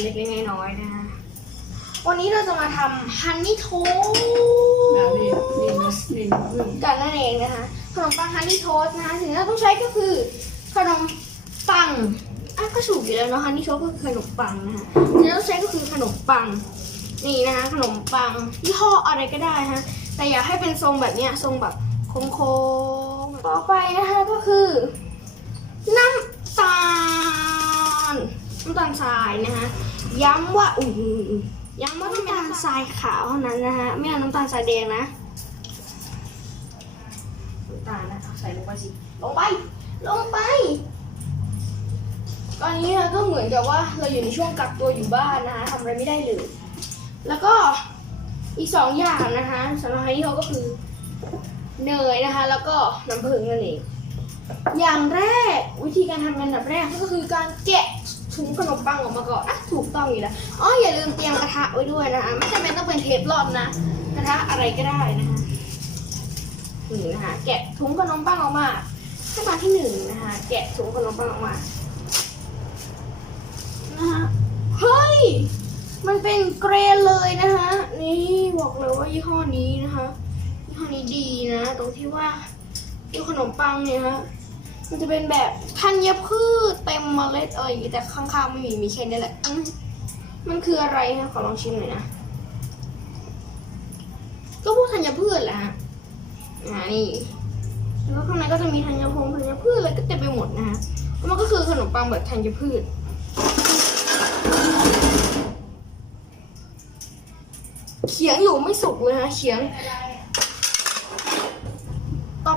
เล็กๆน้อยๆนะคะวันนี้เราจะมาทำฮันนี่โทแบกันนั่นเองนะคะขนมปังฮันนี่โทสนะคะสิ่งที่เราต้องใช้ก็คือขนมปังอะก็ถูกอยู่แล้วเนาะฮันนี่โทสก็คือขนมปังนะคะสิ่งที่เราใช้ก็คือขนมปังนี่นะคะขนมปังยี่ห้ออะไรก็ได้ฮะแต่อยากให้เป็นทรงแบบนี้ทรงแบบโค้งๆต่อไปนะคะก็คือ น้ำตาล น้ำตาลทรายนะฮะย้ำว่าอู้ย้ำว่าต้องเป็นน้ำตาลทรายขาวเท่านั้นนะฮะไม่เอาน้ำตาลทรายแดงนะน้ำตาลนะเอาใส่ลงไปสิลงไป ลงไป ตอนนี้เราก็เหมือนกับว่าเราอยู่ในช่วงกักตัวอยู่บ้านนะคะทำอะไรไม่ได้เลย แล้วก็อีกสองอย่างนะคะสำหรับไฮโยก็คือเนยนะคะ แล้วก็น้ำผึ้งนั่นเองอย่างแรกวิธีการทำงานแบบแรกก็คือการแกะ ถุงขนมปังออกมาก่อนอะถูกต้องอยู่แล้วอ๋ออย่าลืมเตรียมกระทะไว้ด้วยนะคะไม่จำเป็นต้องเป็นเทฟลอนนะกระทะอะไรก็ได้นะคะนี่นะคะแกะถุงขนมปังออกมาขั้นตอนที่หนึ่งนะคะแกะถุงขนมปังออกมานะคะเฮ้ยมันเป็นเกรนเลยนะคะนี่บอกเลยว่ายี่ห้อนี้นะคะยี่ห้อนี้ดีนะ ตรงที่ว่ายี่ขนมปังเนี่ยฮะ มันจะเป็นแบบธัญพืชเต็มเมล็ดอะอย่าแต่ข้างๆไม่มีมีแค่นี้แหละมันคืออะไรนะขอลองชิมหน่อยนะ ก็พวกธัญพืชแหละฮะนี่แล้วข้างในก็จะมีธัญพงธัญพืชอะไรก็เต็มไปหมดนะฮะแล้วมันก็คือขนมปังแบบธัญพืชเขียงอยู่ไม่สุกเลยฮะเขียง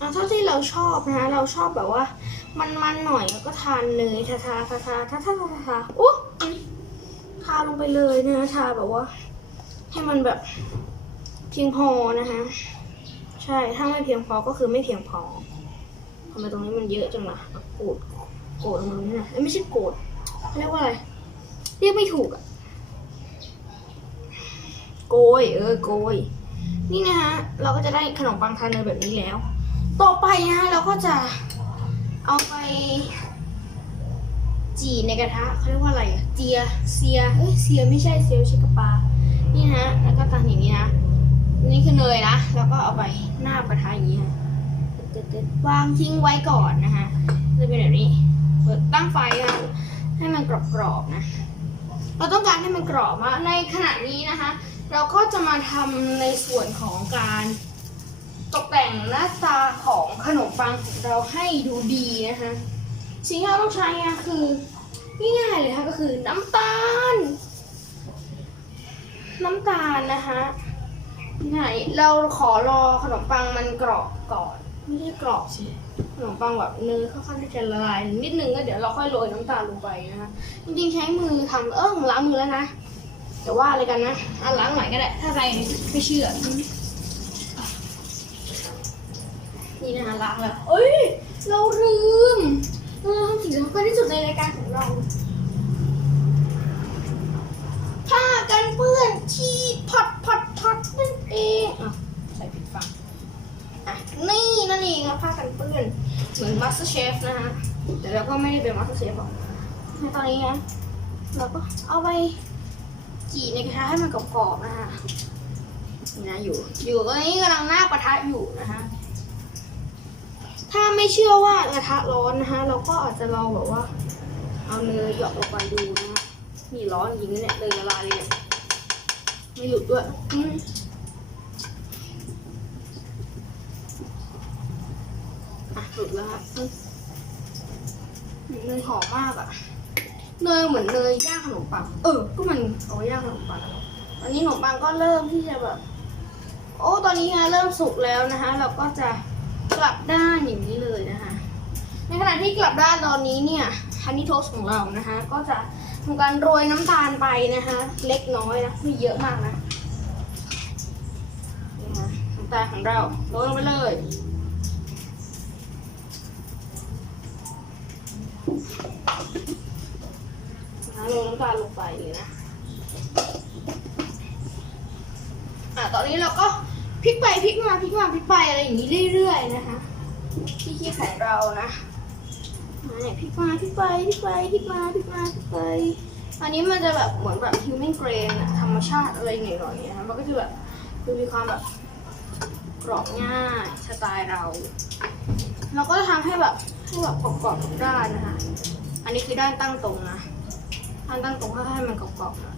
เราชอบนะเราชอบแบบว่า มันมันๆหน่อยแล้วก็ทานเนยทาทาทาทาทาทาทาทาอุ๊ยทาลงไปเลยนะทาแบบว่า ให้มันแบบเพียงพอนะคะใช่ถ้าไม่เพียงพอก็คือไม่เพียงพอทำไมตรงนี้มันเยอะจังล่ะโกรธโกรธมันนี่นะเอ้ยไม่ใช่โกรธเรียกว่าอะไรเรียกไม่ถูกอะโกยเออโกยนี่นะฮะ เราก็จะได้ขนมปังทานเนยแบบนี้แล้ว ต่อไปนะฮะเราก็จะเอาไป จีในกระทะเขาเรียกว่าอะไรอะเจียเซียเอ้ยเซียไม่ใช่เซียไม่ใช่กระปานี่นะฮะแล้วก็ตามอย่างนี้นะนี่คือเนยนะแล้วก็เอาไปหน้ากระทะอย่างนี้ฮะตึ๊ดๆวางทิ้งไว้ก่อนนะคะจะเป็นแบบนี้เปิดตั้งไฟนะให้มันกรอบๆนะ เราต้องการให้มันกรอบอะในขณะนี้นะคะ เราก็จะมาทำในส่วนของการ ตกแต่งหน้าตาของขนมปังของเราให้ดูดีนะคะสิ่งที่เราต้องใช้อะคือง่ายๆเลยค่ะก็คือน้ำตาล น้ำตาลนะคะไหนเราขอรอขนมปังมันกรอบก่อนไม่ใช่กรอบสิขนมปังแบบเนื้อค่อนข้างที่จะละลายนิดนึงก็เดี๋ยวเราค่อยโรยน้ำตาลลงไปนะคะจริงๆใช้มือทำเออล้างมือแล้วนะแต่ว่าอะไรกันนะอะล้างใหม่ก็ได้ถ้าใครไม่เชื่อ นี่นะคะล้างแล้วเอ้ย เราลืม เราทำสิ่งสำคัญที่สุดในรายการของเรา ผ้ากันเปื้อนที่พอดพอดพอดนั่นเองอะใส่ผิดฝั่งอะนี่นั่นเองครับผ้ากันเปื้อน เหมือน Master Chef นะฮะ แต่เราก็ไม่ได้เป็น Master Chef หรอกในตอนนี้นะ เราก็เอาไปจีในกระทะให้มันกรอบๆนะฮะนี่นะอยู่ อยู่ตอนนี้กำลังหน้ากระทะอยู่นะฮะ เชื่อว่ากระทะร้อนนะฮะเราก็อาจจะลองแบบว่า เอาเนยหยอกลงไปดูนะฮะมีร้อนจริงเนี่ยเลยละลายเลยเนี่ยไม่หลุดด้วยอืมอะหลุดแล้วอืมเนยหอมมากอะเนยเหมือนเนยย่างขนมปัง เออ ก็มันเอาไว้ย่างขนมปังตอนนี้ขนมปังก็เริ่มที่จะแบบ โอ้ ตอนนี้นะเริ่มสุกแล้วนะคะ เราก็จะ ลับด้านอย่างนี้เลยนะคะ ในขณะที่กลับด้านตอนนี้เนี่ยฮันนี่โทสของเรานะคะ ก็จะทำการโรยน้ำตาลไปนะคะ เล็กน้อยนะไม่เยอะมากนะนี่นะทำตาลของเราโรยลงไปเลยนะโรยน้ำตาลลงไปนี่นะอะตอนนี้เราก็ ลิกไปพลิกมาพลิกมาพลิกไปอะไรอย่างนี้เรื่อยๆนะคะที่ขี้ไข่เรานะมาเนี่ยพลิกมาพลิกไปพลิกไปพลิกมาพลิกมาพลิกไปอันนี้มันจะแบบเหมือนแบบ human grain อะธรรมชาติอะไรหน่อยๆนะคะมันก็จะแบบคือมีความแบบกรอบง่ายสไตล์เราเราก็ทำให้แบบให้แบบกรอบๆทุกด้านนะคะ อันนี้คือด้านตั้งตรงนะด้านตั้งตรงก็ให้มันกรอบๆนะ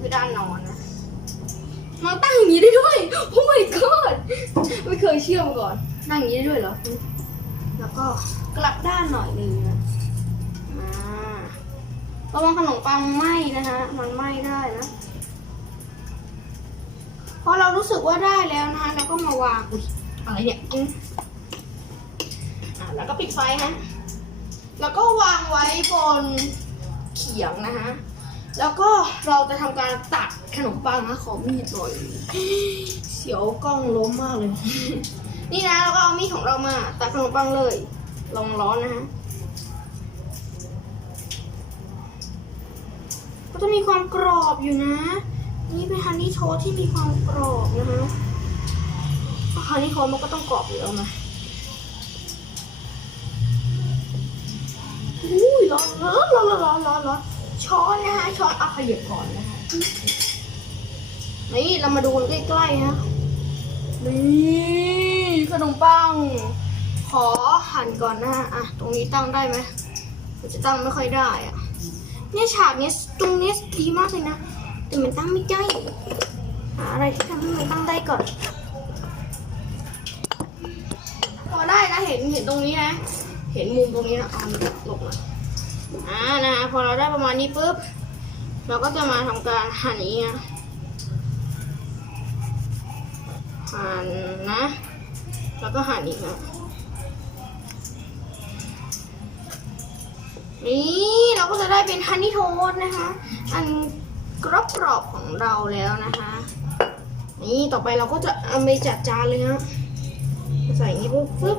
คือด้านนอนนะนอนตั้งอย่างนี้ได้ด้วย โอ้ my god ไม่เคยเชื่อมาก่อนนั่งอย่างนี้ได้ด้วยเหรอ แล้วก็กลับด้านหน่อยหนึงนะอ่าระวังขนมปังไหม้นะคะมันไหม้ได้นะ พอเรารู้สึกว่าได้แล้วนะคะเราก็มาวาง อุ๊ยอะไรเนี่ยอืมอ่าแล้วก็ปิดไฟฮะ แล้วก็วางไว้บนเขียงนะคะ แล้วก็เราจะทำการตัดขนมปังนะขอมีดหน่อยเสียวกล้องล้มมากเลย นี่นะเราก็เอามีดของเรามาตัดขนมปังเลยลองร้อนนะฮะก็จะมีความกรอบอยู่นะ นี่เป็นฮันนี่โทสต์ที่มีความกรอบนะคะฮันนี่โทสต์มันก็ต้องกรอบอยู่แล้วนะอุ้ยร้อนร้อนร้อนร้อนร้อนร้อน ช้อนนะคะช้อนเอาขยับก่อนนะคะนี่เรามาดูกันใกล้ๆนะนี่ขนมปัง ขอหั่นก่อนนะฮะอะตรงนี้ตั้งได้ไหมมันจะตั้งไม่ค่อยได้อะเนี่ยฉากเนี้ยตรงเนี้ยดีมากเลยนะแต่มันตั้งไม่ได้หาอะไรที่ทำให้มันตั้งได้ก่อนพอได้นะเห็นเห็นตรงนี้นะ เห็นมุมตรงนี้นะเอามันหลบมา อ่านะพอเราได้ประมาณนี้ปุ๊บ เราก็จะมาทำการหั่นอย่างนี้นะหั่นนะ แล้วก็หั่นอีกนะนี่เราก็จะได้เป็นฮันนี่โทสต์นะคะ อันกรอบกรอบของเราแล้วนะคะ นี่ต่อไปเราก็จะเอาไปจัดจานเลยฮะใส่อย่างนี้ปุ๊บปุ๊บ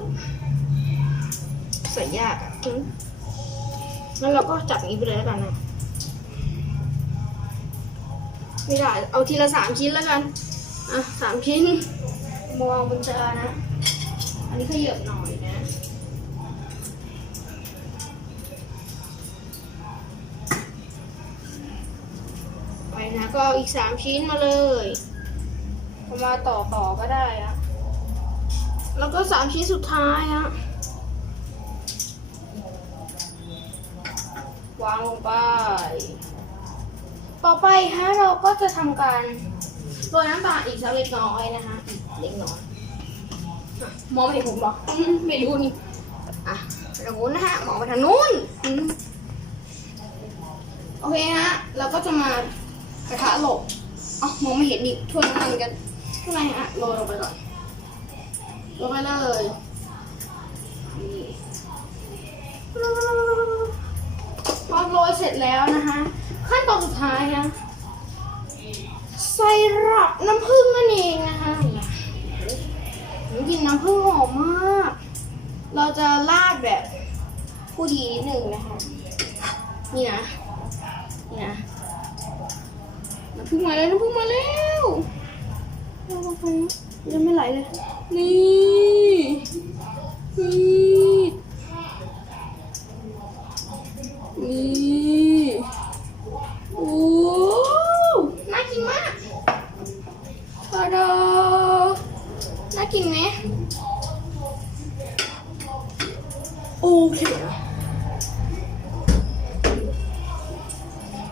ใส่ยากอะ อืมแล้วเราก็จับอย่างนี้ไปเลยแล้วกันนะไม่ได้ เอาทีละสามชิ้นแล้วกัน อะสามชิ้น มองบนจานนะ อันนี้ขยับหน่อยนะไปนะก็เอาอีกสามชิ้นมาเลยเอามาต่อต่อก็ได้อะแล้วก็สามชิ้นสุดท้ายอะ วางลงไป ต่อไปฮะเราก็จะทำการโรยน้ำตาลอีกสักเล็กน้อยนะคะเล็กน้อยมองไม่เห็นผมหรอไม่รู้นี่อะทางนู้นนะฮะมองไปทางนู้นโอเคฮะเราก็จะมากระทะหลบอ๋อมองไม่เห็นอีกถ้วน้ำมันกันทำไมฮะโรยลงไปก่อนลงไปเลย แล้วนะคะ ขั้นตอนสุดท้ายนะใส่รับน้ำผึ้งนั่นเองนะคะกลินน้ำผึ้งหอมมาก เราจะราดแบบผู้ดีนิดหนึ่งนะคะ นี่นะ นี่นะ น้ำพึ่งมาแล้วน้ำพึ่งมาแล้วเราลงไปนะยังไม่ไหลเลย นี่นี่นี่ โอ้น่ากินมากปาดาน่า กินไหมโอเค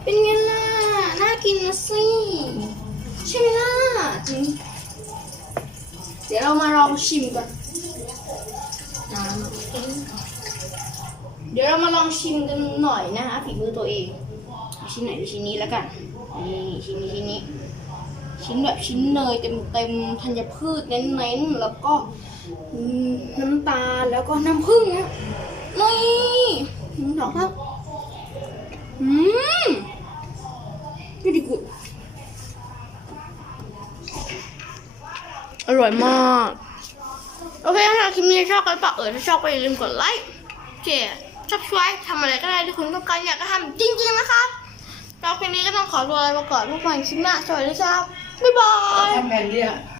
เป็นไงล่ะ น่ากินนะสิ ใช่ไหมล่ะจริงเดี๋ยวเรามาลองชิมกันน้ำเดี๋ยวเรามาลองชิมกันหน่อยนะคะฝีมือตัวเองเอาชิ้นไหนดีชิ้นนี้แล้วกัน นี่ชิ้นนี้ชิ้นนี้ ชิ้นแบบชิ้นเนยเต็มเต็มธัญพืชเน้นๆ แล้วก็น้ำตาลแล้วก็น้ำผึ้งเนี่ยนี่สองเท่าอืมดีดีกูอร่อยมาก โอเคถ้าคลิปนี้ชอบก็ฝากเออถ้าชอบก็อย่าลืมกดไลค์แชร์ subscribe ทำอะไรก็ได้ที่คุณต้องการอยากจะทำจริงๆนะคะ แล้วคลิปนี้ก็ต้องขอตัวลาไปก่อนพบกันคลิปหน้าสวัสดีครับบ๊ายบาย ทำแผ่นเรีย